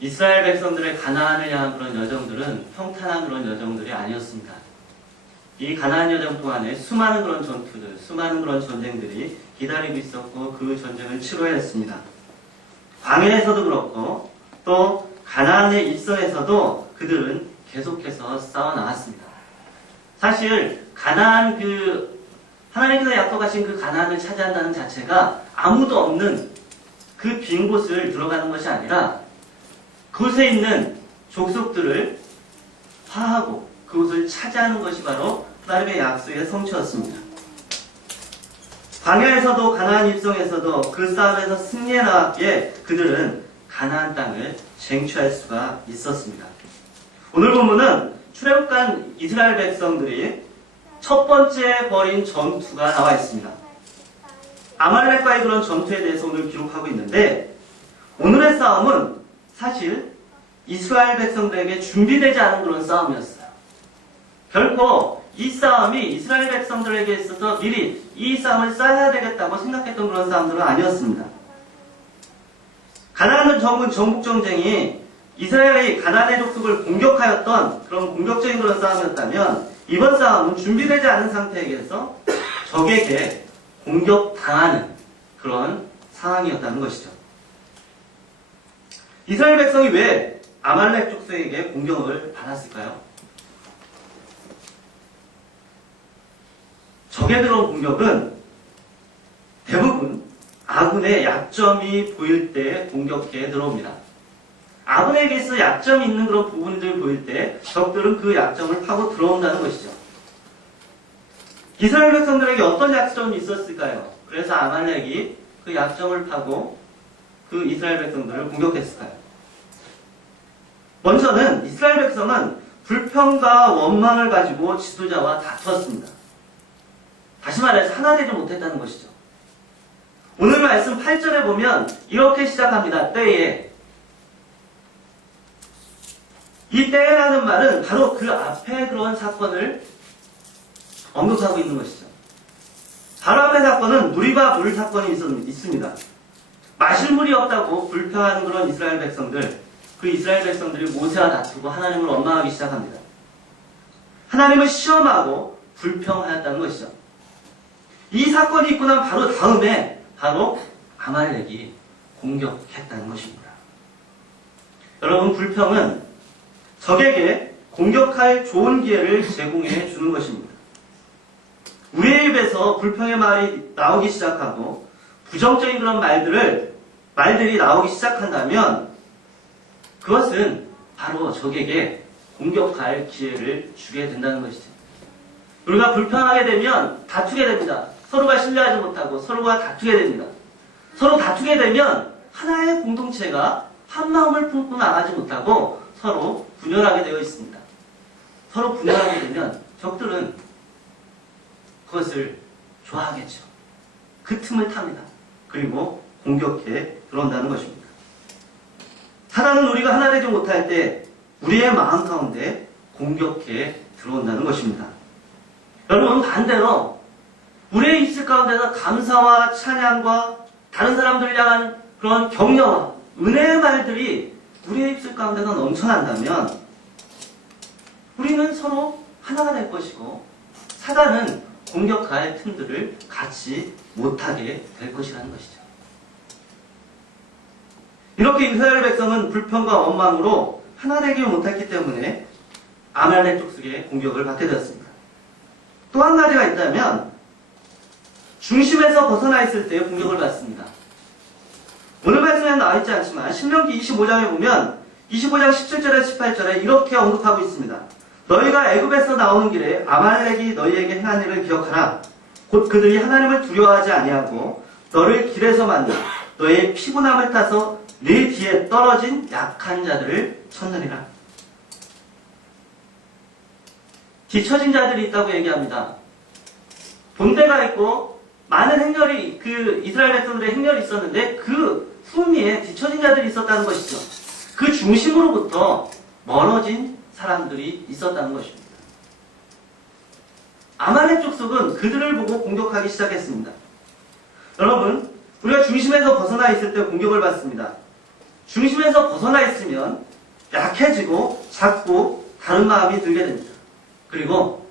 이스라엘 백성들의 가나안을 향한 그런 여정들은 평탄한 그런 여정들이 아니었습니다. 이 가나안 여정 동안에 수많은 그런 전투들, 수많은 그런 전쟁들이 기다리고 있었고 그 전쟁을 치러야 했습니다. 광야에서도 그렇고 또 가나안의 입성에서도 그들은 계속해서 싸워 나왔습니다. 사실 가나안 하나님께서 약속하신 그 가나안을 차지한다는 자체가 아무도 없는 그 빈 곳을 들어가는 것이 아니라 그곳에 있는 족속들을 화하고 그곳을 차지하는 것이 바로 하나님의 약속의 성취였습니다. 광야에서도 가나안 입성에서도 그 싸움에서 승리해 나왔기에 그들은 가나안 땅을 쟁취할 수가 있었습니다. 오늘 본문은 출애굽한 이스라엘 백성들이 첫 번째 벌인 전투가 나와 있습니다. 아말렉과의 그런 전투에 대해서 오늘 기록하고 있는데 오늘의 싸움은 사실 이스라엘 백성들에게 준비되지 않은 그런 싸움이었어요. 결코 이 싸움이 이스라엘 백성들에게 있어서 미리 이 싸움을 쌓아야 되겠다고 생각했던 그런 싸움들은 아니었습니다. 가나안 정복전쟁이 이스라엘이 가나안의 족속을 공격하였던 그런 공격적인 그런 싸움이었다면 이번 싸움은 준비되지 않은 상태에서 적에게 공격당하는 그런 상황이었다는 것이죠. 이스라엘 백성이 왜 아말렉 족속에게 공격을 받았을까요? 적에 들어온 공격은 대부분 아군의 약점이 보일 때 공격에 들어옵니다. 아군에게 있어 약점이 있는 그런 부분들이 보일 때 적들은 그 약점을 파고 들어온다는 것이죠. 이스라엘 백성들에게 어떤 약점이 있었을까요? 그래서 아말렉이 그 약점을 파고 그 이스라엘 백성들을 공격했을까요? 먼저는 이스라엘 백성은 불평과 원망을 가지고 지도자와 다투었습니다. 다시 말해서 하나 되지 못했다는 것이죠. 오늘 말씀 8절에 보면 이렇게 시작합니다. 때에. 이 때라는 말은 바로 그 앞에 그런 사건을 언급하고 있는 것이죠. 바로 앞의 사건은 누리바 물 사건이 있습니다. 마실 물이 없다고 불평하는 그런 이스라엘 백성들, 그 이스라엘 백성들이 모세와 다투고 하나님을 원망하기 시작합니다. 하나님을 시험하고 불평하였다는 것이죠. 이 사건이 있고 난 바로 다음에 바로 아말렉이 공격했다는 것입니다. 여러분, 불평은 적에게 공격할 좋은 기회를 제공해 주는 것입니다. 우리의 입에서 불평의 말이 나오기 시작하고 부정적인 그런 말들이 나오기 시작한다면 그것은 바로 적에게 공격할 기회를 주게 된다는 것이죠. 우리가 불평하게 되면 다투게 됩니다. 서로가 신뢰하지 못하고 서로가 다투게 됩니다. 서로 다투게 되면 하나의 공동체가 한 마음을 품고 나가지 못하고 서로 분열하게 되어 있습니다. 서로 분열하게 되면 적들은 그것을 좋아하겠죠. 그 틈을 탑니다. 그리고 공격해 들어온다는 것입니다. 사단은 우리가 하나 되지 못할 때 우리의 마음 가운데 공격해 들어온다는 것입니다. 여러분, 반대로 우리의 입술 가운데서 감사와 찬양과 다른 사람들을 향한 그런 격려와 은혜의 말들이 우리의 입술 가운데서 넘쳐난다면 우리는 서로 하나가 될 것이고 사단은 공격할 틈들을 갖지 못하게 될 것이라는 것이죠. 이렇게 이스라엘 백성은 불평과 원망으로 하나 되지 못했기 때문에 아말렉 족속의 공격을 받게 되었습니다. 또 한 가지가 있다면 중심에서 벗어나 있을 때 공격을 받습니다. 오늘 말씀에는 나와 있지 않지만 신명기 25장에 보면 25장 17절에 18절에 이렇게 언급하고 있습니다. 너희가 애굽에서 나오는 길에 아말렉이 너희에게 행한 일을 기억하라. 곧 그들이 하나님을 두려워하지 아니하고 너를 길에서 만나 너의 피곤함을 타서 네 뒤에 떨어진 약한 자들을 쳤느니라. 뒤처진 자들이 있다고 얘기합니다. 본대가 있고 많은 이스라엘 백성들의 행렬이 있었는데 그 후미에 뒤처진 자들이 있었다는 것이죠. 그 중심으로부터 멀어진 사람들이 있었다는 것입니다. 아말렉 족속은 그들을 보고 공격하기 시작했습니다. 여러분, 우리가 중심에서 벗어나 있을 때 공격을 받습니다. 중심에서 벗어나 있으면 약해지고 작고 다른 마음이 들게 됩니다. 그리고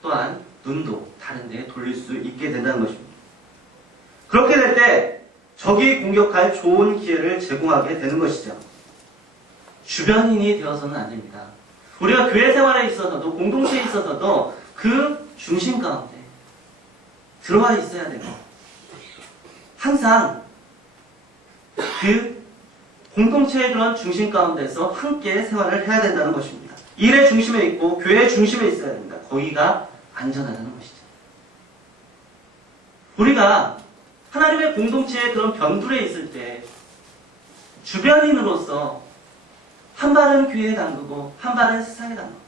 또한 눈도 다른 데에 돌릴 수 있게 된다는 것입니다. 그렇게 될 때 적이 공격할 좋은 기회를 제공하게 되는 것이죠. 주변인이 되어서는 안 됩니다. 우리가 교회 생활에 있어서도 공동체에 있어서도 그 중심 가운데 들어와 있어야 되고 항상 그 공동체의 그런 중심 가운데서 함께 생활을 해야 된다는 것입니다. 일의 중심에 있고 교회의 중심에 있어야 됩니다. 거기가 안전하다는 것이죠. 우리가 하나님의 공동체의 그런 변두리에 있을 때 주변인으로서 한 발은 교회에 담그고 한 발은 세상에 담그고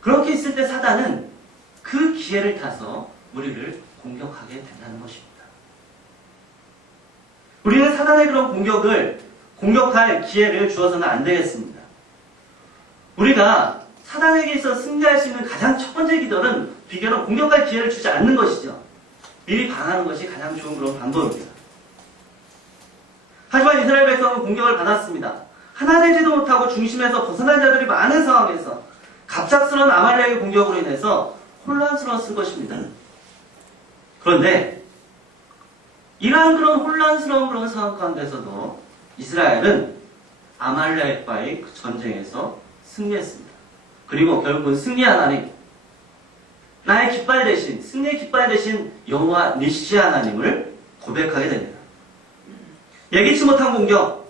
그렇게 있을 때 사단은 그 기회를 타서 우리를 공격하게 된다는 것입니다. 우리는 사단의 그런 공격할 기회를 주어서는 안 되겠습니다. 우리가 사단에게 있어 승리할 수 있는 가장 첫 번째 비결은 공격할 기회를 주지 않는 것이죠. 미리 방하는 것이 가장 좋은 그런 방법입니다. 하지만 이스라엘 백성은 공격을 받았습니다. 하나 되지도 못하고 중심에서 벗어난 자들이 많은 상황에서 갑작스러운 아말렉의 공격으로 인해서 혼란스러웠을 것입니다. 그런데 이러한 그런 혼란스러운 그런 상황 가운데서도 이스라엘은 아말렉과의 그 전쟁에서 승리했습니다. 그리고 결국은 승리한 하나님, 나의 깃발 대신, 승리의 깃발 대신 여호와 니시 하나님을 고백하게 됩니다. 예기치 못한 공격,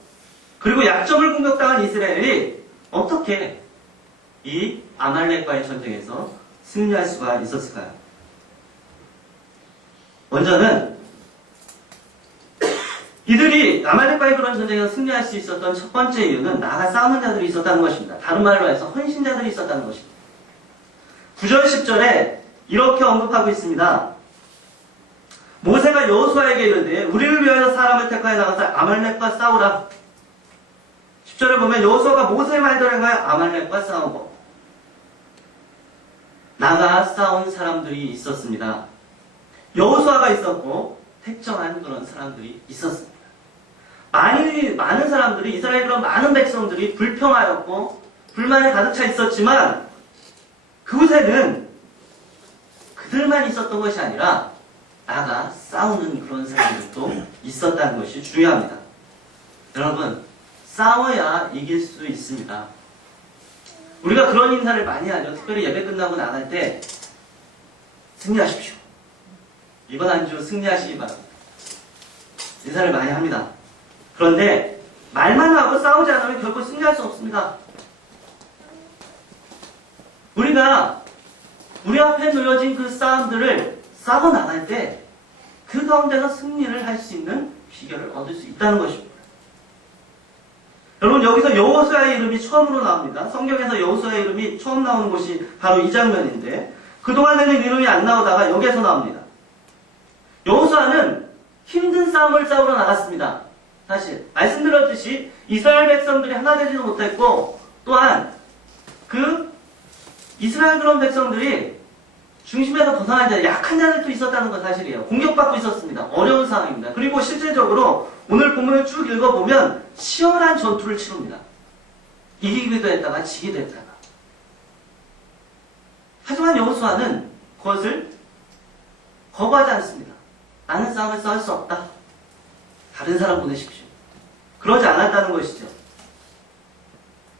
그리고 약점을 공격당한 이스라엘이 어떻게 이 아말렉과의 전쟁에서 승리할 수가 있었을까요? 먼저는 이들이 아말렉과의 그런 전쟁에서 승리할 수 있었던 첫 번째 이유는 나아가 싸우는 자들이 있었다는 것입니다. 다른 말로 해서 헌신자들이 있었다는 것입니다. 9절 10절에 이렇게 언급하고 있습니다. 모세가 여호수아에게 이르되 우리를 위하여 사람을 택하여 나가서 아말렉과 싸우라. 10절에 보면 여호수아가 모세의 말대로 행하여 아말렉과 싸우고 나가 싸운 사람들이 있었습니다. 여호수아가 있었고 택정한 그런 사람들이 있었습니다. 많은 사람들이 이스라엘 그런 많은 백성들이 불평하였고 불만에 가득 차 있었지만 그곳에는 그들만 있었던 것이 아니라 나가 싸우는 그런 사람들도 있었다는 것이 중요합니다. 여러분, 싸워야 이길 수 있습니다. 우리가 그런 인사를 많이 하죠. 특별히 예배 끝나고 나갈 때 승리하십시오. 이번 한 주 승리하시기 바랍니다. 인사를 많이 합니다. 그런데 말만 하고 싸우지 않으면 결코 승리할 수 없습니다. 우리가 우리 앞에 놓여진 그 싸움들을 싸워 나갈 때 그 가운데서 승리를 할 수 있는 비결을 얻을 수 있다는 것입니다. 여러분, 여기서 여호수아의 이름이 처음으로 나옵니다. 성경에서 여호수아의 이름이 처음 나오는 곳이 바로 이 장면인데 그동안에는 이름이 안 나오다가 여기에서 나옵니다. 여호수아는 힘든 싸움을 싸우러 나갔습니다. 사실 말씀드렸듯이 이스라엘 백성들이 하나 되지도 못했고 또한 그 이스라엘 그런 백성들이 중심에서 벗어난 자, 약한 자들도 있었다는 건 사실이에요. 공격받고 있었습니다. 어려운 상황입니다. 그리고 실제적으로 오늘 본문을 쭉 읽어보면 치열한 전투를 치릅니다. 이기기도 했다가 지기도 했다가. 하지만 여호수아는 그것을 거부하지 않습니다. 나는 싸움을 싸울 수 없다. 다른 사람 보내십시오. 그러지 않았다는 것이죠.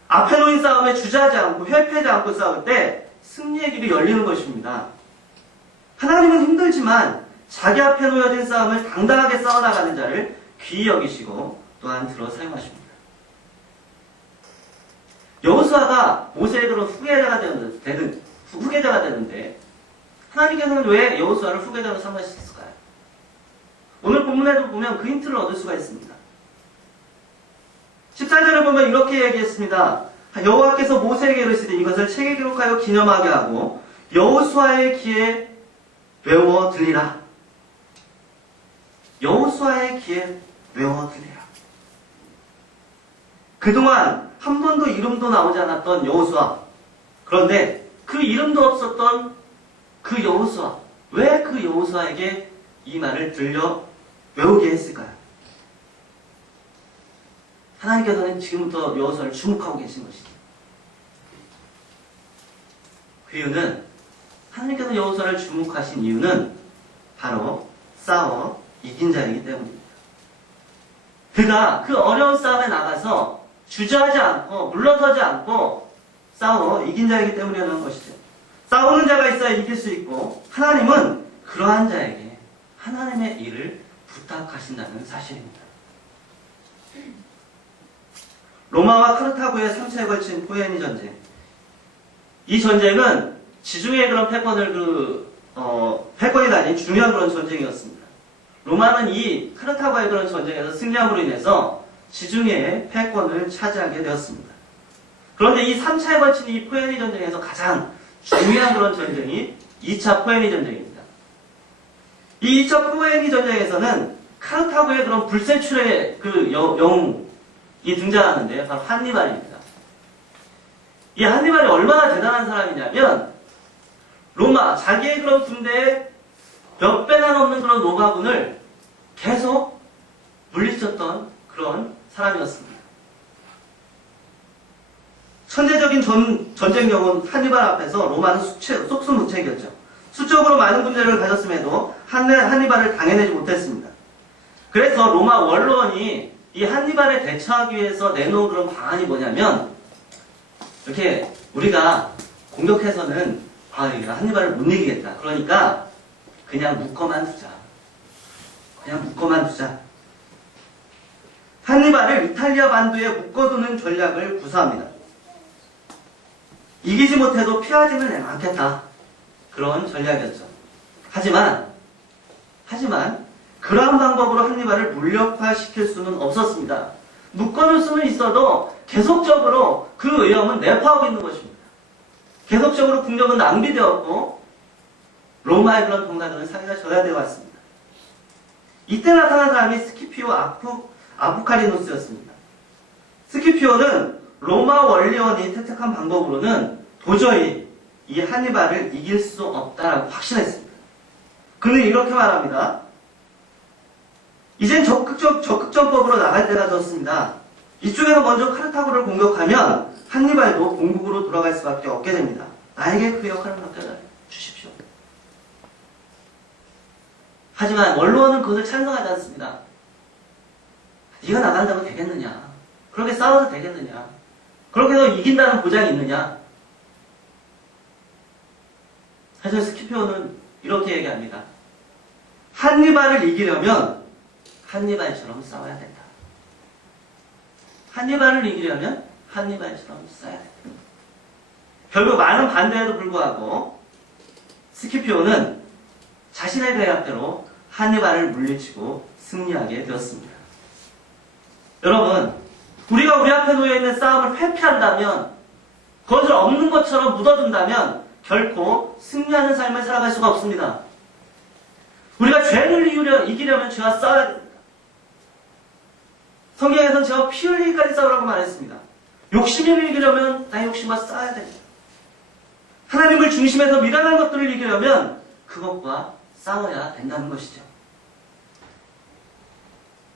앞에 놓인 싸움에 주저하지 않고 회피하지 않고 싸울 때 승리의 길이 열리는 것입니다. 하나님은 힘들지만 자기 앞에 놓여진 싸움을 당당하게 싸워나가는 자를 귀히 여기시고 또한 들어 사용하십니다. 여호수아가 모세의 그런 후계자가 되는데 하나님께서는 왜 여호수아를 후계자로 삼으셨을까요? 오늘 본문에도 보면 그 힌트를 얻을 수가 있습니다. 14절에 보면 이렇게 얘기했습니다. 여호와께서 모세에게 이르시되 이것을 책에 기록하여 기념하게 하고 여호수아의 귀에 외워 들리라. 여호수아의 귀에 외워 들리라. 그동안 한 번도 이름도 나오지 않았던 여호수아. 그런데 그 이름도 없었던 그 여호수아. 왜 그 여호수아에게 이 말을 들려 외우게 했을까요? 하나님께서는 지금부터 여호수아를 주목하고 계신 것이죠. 그 이유는 하나님께서 여호수아를 주목하신 이유는 바로 싸워 이긴 자이기 때문입니다. 그가 그 어려운 싸움에 나가서 주저하지 않고 물러서지 않고 싸워 이긴 자이기 때문이라는 것이죠. 싸우는 자가 있어야 이길 수 있고 하나님은 그러한 자에게 하나님의 일을 부탁하신다는 사실입니다. 로마와 카르타고의 3차에 걸친 포에니 전쟁. 이 전쟁은 지중해 그런 패권이 다닌 중요한 그런 전쟁이었습니다. 로마는 이 카르타고의 그런 전쟁에서 승리함으로 인해서 지중해의 패권을 차지하게 되었습니다. 그런데 이 3차에 걸친 이 포에니 전쟁에서 가장 중요한 그런 전쟁이 2차 포에니 전쟁입니다. 이 2차 포에니 전쟁에서는 카르타고의 그런 불세출의 그 영웅이 등장하는데 바로 한니발입니다. 이 한니발이 얼마나 대단한 사람이냐면 로마 자기의 그런 군대에 몇 배나 넘는 그런 로마군을 계속 물리쳤던 그런 사람이었습니다. 천재적인 전쟁 영웅 한니발 앞에서 로마는 속수무책이었죠. 수적으로 많은 군대를 가졌음에도 한니발을 당해내지 못했습니다. 그래서 로마 원로원이 이 한니발에 대처하기 위해서 내놓은 그런 방안이 뭐냐면 이렇게 우리가 공격해서는 한니발을 못 이기겠다. 그러니까 그냥 묶어만 두자. 한니발을 이탈리아 반도에 묶어두는 전략을 구사합니다. 이기지 못해도 피하지는 않겠다. 그런 전략이었죠. 하지만 그러한 방법으로 한니발을 무력화시킬 수는 없었습니다. 묶어놓을 수는 있어도 계속적으로 그 위험은 내포하고 있는 것입니다. 계속적으로 국력은 낭비되었고 로마의 그런 병사들은 사기가 져야되어 왔습니다. 이때 나타난 사람이 스키피오 아부카리노스였습니다. 스키피오는 로마 원리원이 채택한 방법으로는 도저히 이 한니발을 이길 수 없다라고 확신했습니다. 그는 이렇게 말합니다. 이젠 적극전법으로 나갈 때가 되었습니다. 이쪽에서 먼저 카르타고를 공격하면 한니발도 본국으로 돌아갈 수밖에 없게 됩니다. 나에게 그 역할을 맡겨주십시오. 하지만 원로원은 그것을 찬성하지 않습니다. 네가 나간다고 되겠느냐? 그렇게 싸워도 되겠느냐? 그렇게 해서 이긴다는 보장이 있느냐? 하지만 스키피오는 이렇게 얘기합니다. 한니발을 이기려면 한니발처럼 싸워야 된다. 한니발을 이기려면 한니발처럼 싸워야 된다. 결국 많은 반대에도 불구하고 스키피오는 자신의 계략대로 한니발을 물리치고 승리하게 되었습니다. 여러분, 우리가 우리 앞에 놓여있는 싸움을 회피한다면, 그것을 없는 것처럼 묻어둔다면 결코 승리하는 삶을 살아갈 수가 없습니다. 우리가 죄를 이기려면 죄와 싸워야 됩니다. 성경에서는 죄와 피 흘리기까지 싸우라고 말했습니다. 욕심을 이기려면 나의 욕심과 싸워야 됩니다. 하나님을 중심에서 미련한 것들을 이기려면 그것과 싸워야 된다는 것이죠.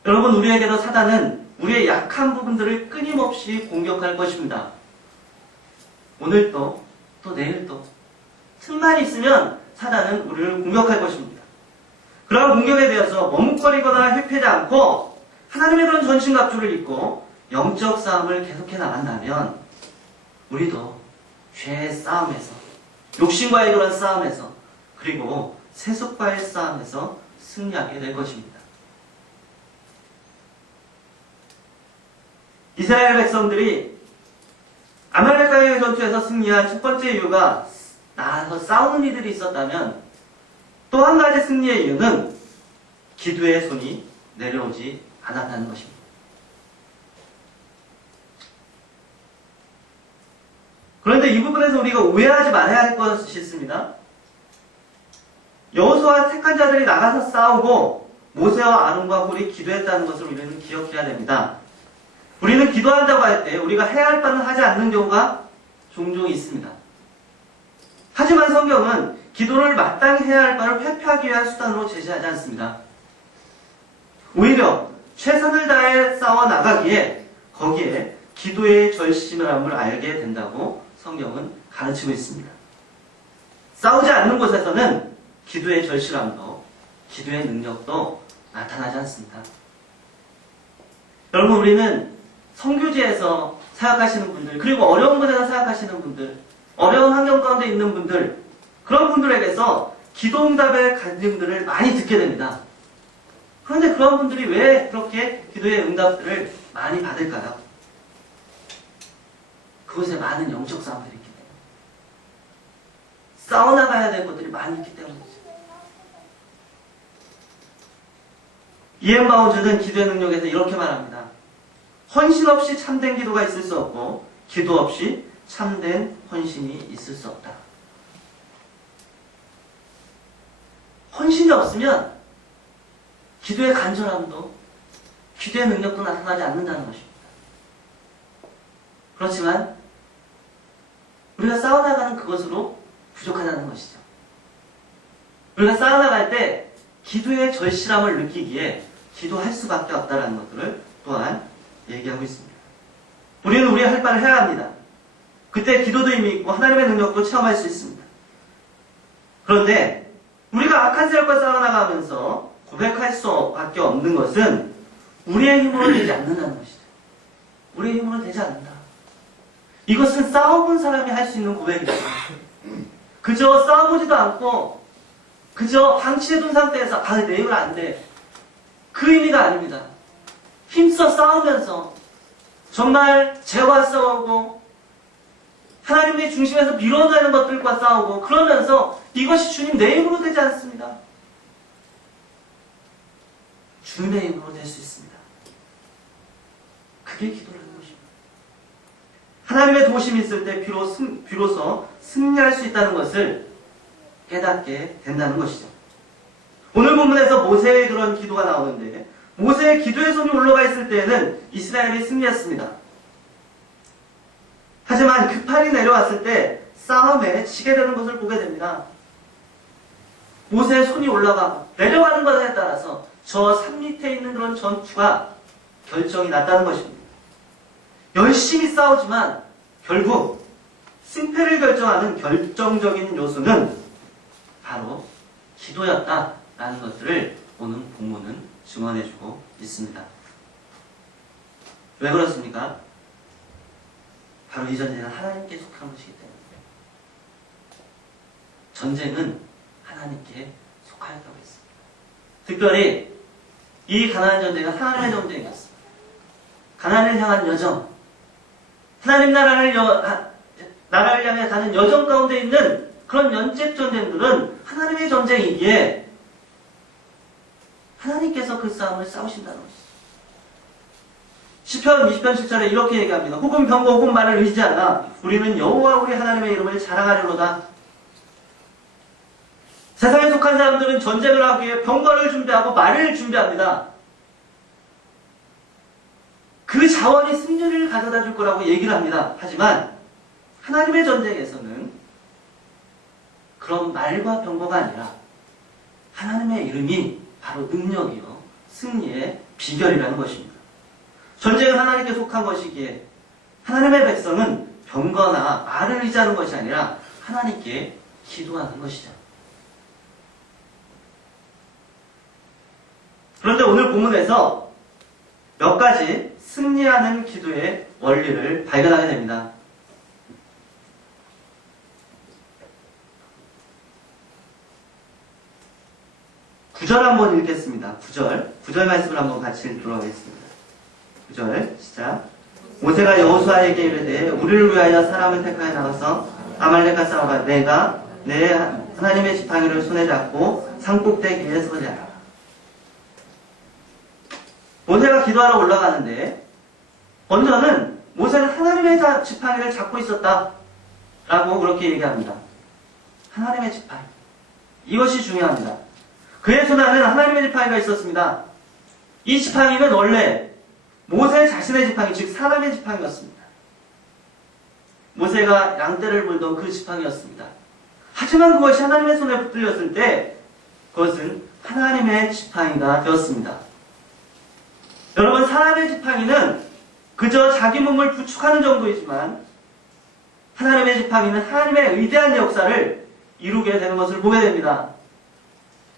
여러분, 우리에게도 사단은 우리의 약한 부분들을 끊임없이 공격할 것입니다. 오늘도 또 내일도 틈만 있으면 사단은 우리를 공격할 것입니다. 그러한 공격에 대해서 머뭇거리거나 회피하지 않고 하나님의 그런 전신갑주를 입고 영적 싸움을 계속해 나간다면 우리도 죄의 싸움에서, 욕심과의 그런 싸움에서, 그리고 세속과의 싸움에서 승리하게 될 것입니다. 이스라엘 백성들이 아말렉과의 전투에서 승리한 첫 번째 이유가 나와서 싸우는 이들이 있었다면, 또 한 가지 승리의 이유는 기도의 손이 내려오지 않았다는 것입니다. 그런데 이 부분에서 우리가 오해하지 말아야 할 것이 있습니다. 여호수아와 택한 자들이 나가서 싸우고 모세와 아론과 홀이 기도했다는 것을 우리는 기억해야 됩니다. 우리는 기도한다고 할 때 우리가 해야 할 바는 하지 않는 경우가 종종 있습니다. 하지만 성경은 기도를 마땅히 해야 할 바를 회피하기 위한 수단으로 제시하지 않습니다. 오히려 최선을 다해 싸워 나가기에 거기에 기도의 절실함을 알게 된다고 성경은 가르치고 있습니다. 싸우지 않는 곳에서는 기도의 절실함도 기도의 능력도 나타나지 않습니다. 여러분, 우리는 선교지에서 사역하시는 분들, 그리고 어려운 곳에서 사역하시는 분들, 어려운 환경 가운데 있는 분들, 그런 분들에게서 기도응답의 간증들을 많이 듣게 됩니다. 그런데 그런 분들이 왜 그렇게 기도의 응답들을 많이 받을까요? 그곳에 많은 영적 싸움들이 있기 때문에, 싸워나가야 될 것들이 많이 있기 때문이죠. 이엔 바우즈는 기도의 능력에서 이렇게 말합니다. 헌신 없이 참된 기도가 있을 수 없고 기도 없이 참된 헌신이 있을 수 없다. 헌신이 없으면 기도의 간절함도 기도의 능력도 나타나지 않는다는 것입니다. 그렇지만 우리가 싸워나가는 그것으로 부족하다는 것이죠. 우리가 싸워나갈 때 기도의 절실함을 느끼기에 기도할 수밖에 없다는 것들을 또한 얘기하고 있습니다. 우리는 우리의 할 바를 해야 합니다. 그때 기도도 힘이 있고 하나님의 능력도 체험할 수 있습니다. 그런데 우리가 악한 세력과 싸워나가면서 고백할 수밖에 없는 것은 우리의 힘으로 되지 않는다는 것이죠. 우리의 힘으로 되지 않는다. 이것은 싸워본 사람이 할 수 있는 고백입니다. 그저 싸워보지도 않고 그저 방치해둔 상태에서 내 힘으로 안 돼. 그 의미가 아닙니다. 힘써 싸우면서 정말 죄와 싸우고 하나님의 중심에서 밀어내는 것들과 싸우고 그러면서 이것이 주님 내 힘으로 되지 않습니다. 주님의 힘으로 될 수 있습니다. 그게 기도라는 것입니다. 하나님의 도우심이 있을 때 비로소 승리할 수 있다는 것을 깨닫게 된다는 것이죠. 오늘 본문에서 모세의 그런 기도가 나오는데 모세의 기도의 손이 올라가 있을 때에는 이스라엘이 승리했습니다. 하지만 그 팔이 내려왔을 때 싸움에 지게 되는 것을 보게 됩니다. 모세의 손이 올라가 내려가는 것에 따라서 저 산 밑에 있는 그런 전투가 결정이 났다는 것입니다. 열심히 싸우지만 결국 승패를 결정하는 결정적인 요소는 바로 기도였다라는 것들을 오늘 본문은 증언해주고 있습니다. 왜 그렇습니까? 바로 이 전쟁은 하나님께 속한 것이기 때문입니다. 전쟁은 하나님께 속하였다고 했습니다. 특별히 이 가나안 전쟁은 하나님의 전쟁이었습니다. 가나안을 향한 여정, 하나님 나라를 향해 가는 여정 가운데 있는 그런 연적 전쟁들은 하나님의 전쟁이기에 하나님께서 그 싸움을 싸우신다는 것이죠. 시편 20편 7절에 이렇게 얘기합니다. 혹은 병거 혹은 말을 의지하나 우리는 여호와 우리 하나님의 이름을 자랑하려로다. 세상에 속한 사람들은 전쟁을 하기 위해 병거를 준비하고 말을 준비합니다. 그 자원이 승리를 가져다 줄 거라고 얘기를 합니다. 하지만 하나님의 전쟁에서는 그런 말과 병거가 아니라 하나님의 이름이 바로 능력이요 승리의 비결이라는 것입니다. 전쟁은 하나님께 속한 것이기에 하나님의 백성은 병거나 말을 의지하는 것이 아니라 하나님께 기도하는 것이죠. 그런데 오늘 본문에서 몇 가지 승리하는 기도의 원리를 발견하게 됩니다. 9절 한번 읽겠습니다. 9절 말씀을 한번 같이 읽도록 하겠습니다. 9절 시작. 모세가 여호수아에게 이르되 우리를 위하여 사람을 택하여 나가서 아말렉과 싸워가 내가 내 하나님의 지팡이를 손에 잡고 산꼭대기에 서게 하라. 모세가 기도하러 올라가는데 먼저는 모세는 하나님의 지팡이를 잡고 있었다 라고 그렇게 얘기합니다. 하나님의 지팡이, 이것이 중요합니다. 그의 손 안에는 하나님의 지팡이가 있었습니다. 이 지팡이는 원래 모세 자신의 지팡이, 즉 사람의 지팡이였습니다. 모세가 양떼를 물던 그 지팡이였습니다. 하지만 그것이 하나님의 손에 붙들렸을 때 그것은 하나님의 지팡이가 되었습니다. 여러분, 사람의 지팡이는 그저 자기 몸을 부축하는 정도이지만 하나님의 지팡이는 하나님의 위대한 역사를 이루게 되는 것을 보게 됩니다.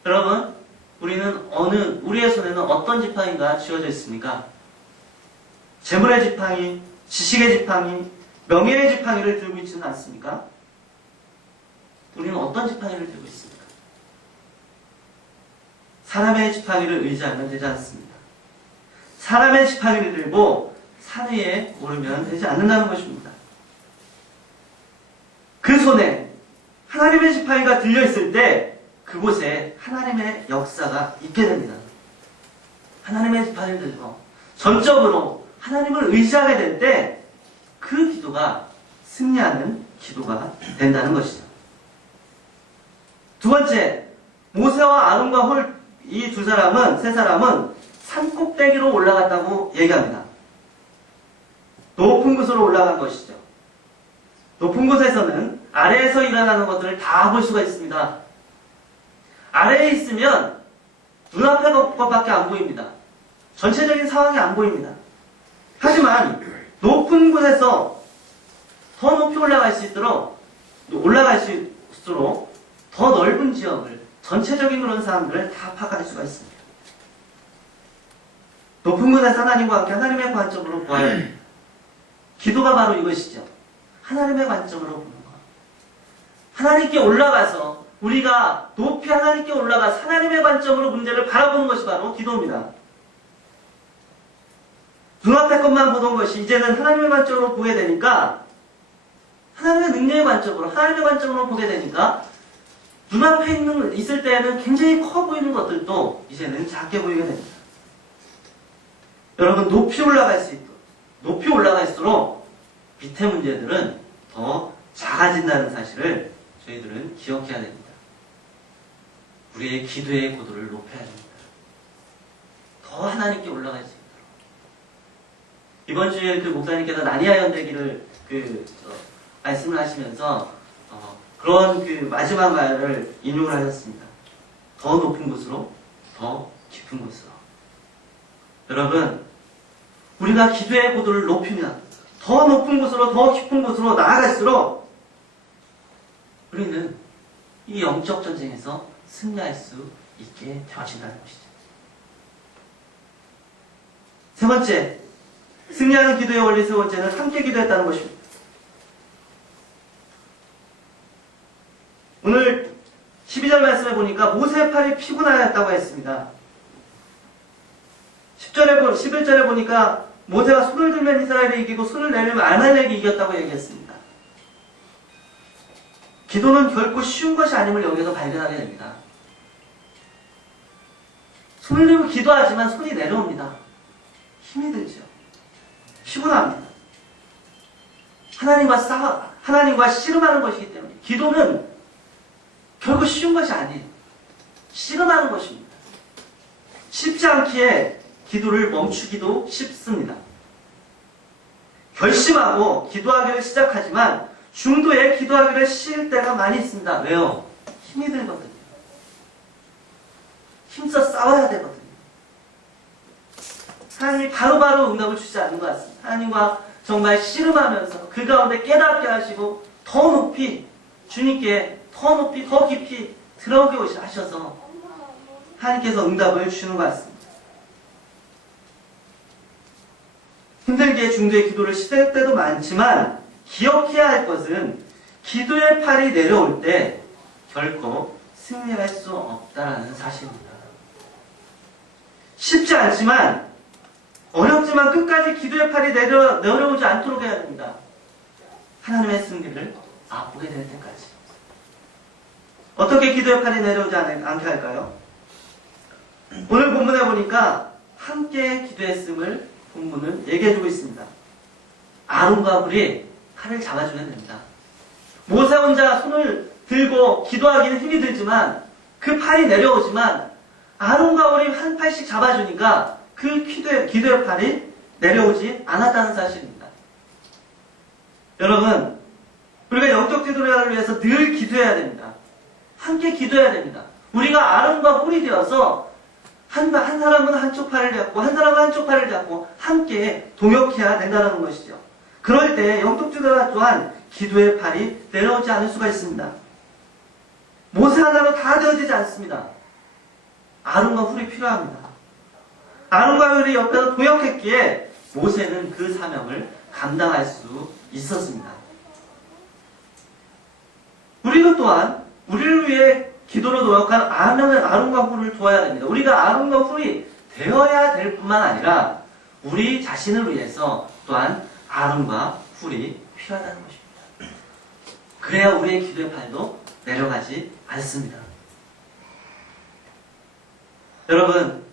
여러분, 우리의 손에는 어떤 지팡이가 쥐어져 있습니까? 재물의 지팡이, 지식의 지팡이, 명예의 지팡이를 들고 있지는 않습니까? 우리는 어떤 지팡이를 들고 있습니까? 사람의 지팡이를 의지하면 되지 않습니다. 사람의 지팡이를 들고 산 위에 오르면 되지 않는다는 것입니다. 그 손에 하나님의 지팡이가 들려있을 때 그곳에 하나님의 역사가 있게 됩니다. 하나님의 지팡이를 들고 전적으로 하나님을 의지하게 될 때 그 기도가 승리하는 기도가 된다는 것이죠. 두 번째, 모세와 아론과 홀 이 세 사람은 산 꼭대기로 올라갔다고 얘기합니다. 높은 곳으로 올라간 것이죠. 높은 곳에서는 아래에서 일어나는 것들을 다 볼 수가 있습니다. 아래에 있으면 눈앞의 것밖에 안 보입니다. 전체적인 상황이 안 보입니다. 하지만 높은 곳에서 더 높이 올라갈 수 있도록 더 넓은 지역을, 전체적인 그런 사람들을 다 파악할 수가 있습니다. 높은 곳에서 하나님과 함께 하나님의 관점으로 보아야 합니다. 기도가 바로 이것이죠. 하나님의 관점으로 보는 것. 하나님께 올라가서 우리가 높이 하나님께 올라가서 하나님의 관점으로 문제를 바라보는 것이 바로 기도입니다. 눈앞의 것만 보던 것이 이제는 하나님의 관점으로 보게 되니까, 하나님의 능력의 관점으로, 하나님의 관점으로 보게 되니까 눈앞에 있을 때에는 굉장히 커 보이는 것들도 이제는 작게 보이게 됩니다. 여러분, 높이 올라갈수록 밑에 문제들은 더 작아진다는 사실을 저희들은 기억해야 됩니다. 우리의 기도의 고도를 높여야 됩니다. 더 하나님께 올라갈 수 있도록. 이번 주에 그 목사님께서 나니아 연대기를 말씀을 하시면서 그런 그 마지막 말을 인용을 하셨습니다. 더 높은 곳으로, 더 깊은 곳으로. 여러분, 우리가 기도의 고도를 높이면 더 높은 곳으로, 더 깊은 곳으로 나아갈수록 우리는 이 영적 전쟁에서 승리할 수 있게 되어진다는 것이죠. 세 번째, 승리하는 기도의 원리 세 번째는 함께 기도했다는 것입니다. 오늘 12절 말씀에 보니까 모세의 팔이 피곤하였다고 했습니다. 11절에 보니까 모세가 손을 들면 이스라엘이 이기고 손을 내밀면 아말렉이 이겼다고 얘기했습니다. 기도는 결코 쉬운 것이 아님을 여기서 발견하게 됩니다. 손을 들고 기도하지만 손이 내려옵니다. 힘이 들죠. 피곤합니다. 하나님과 씨름하는 것이기 때문에 기도는 결코 쉬운 것이 아니에요. 씨름하는 것입니다. 쉽지 않기에 기도를 멈추기도 쉽습니다. 결심하고 기도하기를 시작하지만 중도에 기도하기를 싫을 때가 많이 있습니다. 왜요? 힘이 들거든요. 힘써 싸워야 되거든요. 하나님이 바로바로 응답을 주지 않는 것 같습니다. 하나님과 정말 씨름하면서 그 가운데 깨닫게 하시고 더 높이 주님께 더 높이 더 깊이 들어오게 하셔서 하나님께서 응답을 주시는 것 같습니다. 힘들게 중도의 기도를 시도할 때도 많지만 기억해야 할 것은 기도의 팔이 내려올 때 결코 승리할 수 없다는 사실입니다. 쉽지 않지만 어렵지만 끝까지 기도의 팔이 내려오지 않도록 해야 됩니다. 하나님의 승리를 맛보게 될 때까지. 어떻게 기도의 팔이 내려오지 않게 할까요? 오늘 본문에 보니까 함께 기도했음을 본문은 얘기해주고 있습니다. 아론과 홀이 칼을 잡아주면 됩니다. 모세 혼자 손을 들고 기도하기는 힘이 들지만 그 팔이 내려오지만 아론과 홀이 한 팔씩 잡아주니까 그 기도의 팔이 내려오지 않았다는 사실입니다. 여러분, 우리가 영적 지도를 위해서 늘 기도해야 됩니다. 함께 기도해야 됩니다. 우리가 아론과 홀이 되어서 한 사람은 한쪽 팔을 잡고 한 사람은 한쪽 팔을 잡고 함께 동역해야 된다는 것이죠. 그럴 때 영적 지도자 또한 기도의 팔이 내려오지 않을 수가 있습니다. 모세 하나로 다 되어지지 않습니다. 아론과 홀이 필요합니다. 아론과 홀이 옆에서 동역했기에 모세는 그 사명을 감당할 수 있었습니다. 우리도 또한 우리를 위해 기도로 노력한 아론과 홀을 도와야 됩니다. 우리가 아론과 홀이 되어야 될 뿐만 아니라 우리 자신을 위해서 또한 아론과 홀이 필요하다는 것입니다. 그래야 우리의 기도의 팔도 내려가지 않습니다. 여러분,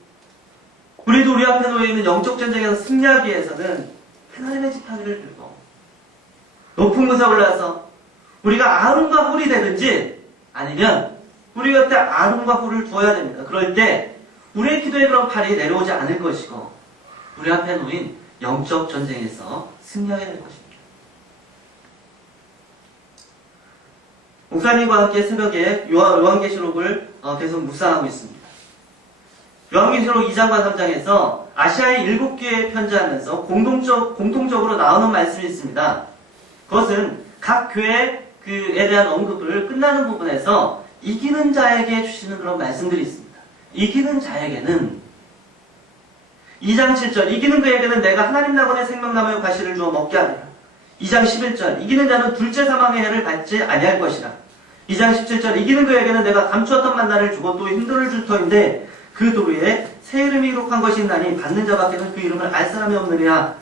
우리도 우리 앞에 놓여있는 영적 전쟁에서 승리하기 위해서는 하나님의 지팡이를 들고 높은 곳에 올라서 우리가 아론과 홀이 되든지 아니면 우리 곁에 아론과 홀을 두어야 됩니다. 그럴 때 우리의 기도의 그런 팔이 내려오지 않을 것이고 우리 앞에 놓인 영적 전쟁에서 승리하게 될 것입니다. 목사님과 함께 새벽에 요한계시록을 계속 묵상하고 있습니다. 요한계시록 2장과 3장에서 아시아의 7교회에 편지하면서 공통적으로 나오는 말씀이 있습니다. 그것은 각 교회에 대한 언급을 끝나는 부분에서 이기는 자에게 주시는 그런 말씀들이 있습니다. 이기는 자에게는 2장 7절 이기는 그에게는 내가 하나님 나라의 생명나무의 과실을 주어 먹게 하리라. 2장 11절 이기는 자는 둘째 사망의 해를 받지 아니할 것이라. 2장 17절 이기는 그에게는 내가 감추었던 만나를 주고 또 힘들을 줄 터인데 그 도리에 새 이름이 기록한 것이 있나니 받는 자밖에는 그 이름을 알 사람이 없느니라.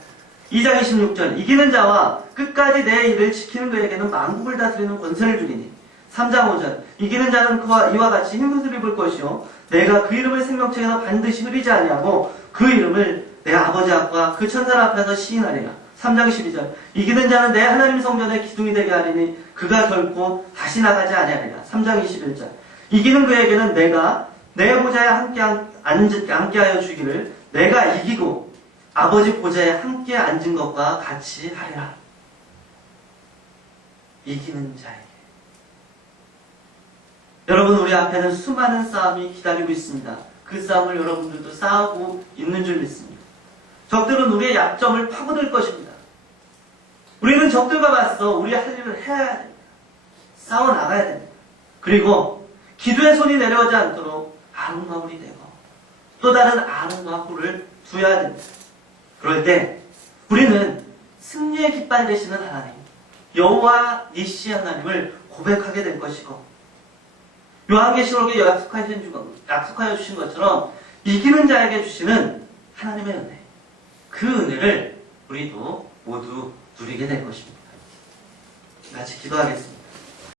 2장 26절 이기는 자와 끝까지 내 일을 지키는 그에게는 만국을 다스리는 권세를 주리니. 3장 5절 이기는 자는 이와 같이 흰옷을 입을 것이요 내가 그 이름을 생명책에서 반드시 흐리지 아니하고 그 이름을 내 아버지 앞과 그 천사 앞에서 시인하리라. 3장 12절 이기는 자는 내 하나님 성전의 기둥이 되게 하리니 그가 결코 다시 나가지 아니하리라. 3장 21절 이기는 그에게는 내가 내 보좌에 함께하여 주기를 내가 이기고 아버지 보좌에 함께 앉은 것과 같이 하리라. 이기는 자에게. 여러분, 우리 앞에는 수많은 싸움이 기다리고 있습니다. 그 싸움을 여러분들도 싸우고 있는 줄 믿습니다. 적들은 우리의 약점을 파고들 것입니다. 우리는 적들과 맞서 우리 할 일을 해야 됩니다. 싸워나가야 됩니다. 그리고 기도의 손이 내려오지 않도록 아론과 홀이 되고 또 다른 아론과 홀을 두어야 됩니다. 그럴 때 우리는 승리의 깃발 되시는 하나님, 여호와 니시 하나님을 고백하게 될 것이고 요한계시록에 약속하여 주신 것처럼 이기는 자에게 주시는 하나님의 은혜, 그 은혜를 우리도 모두 누리게 될 것입니다. 같이 기도하겠습니다.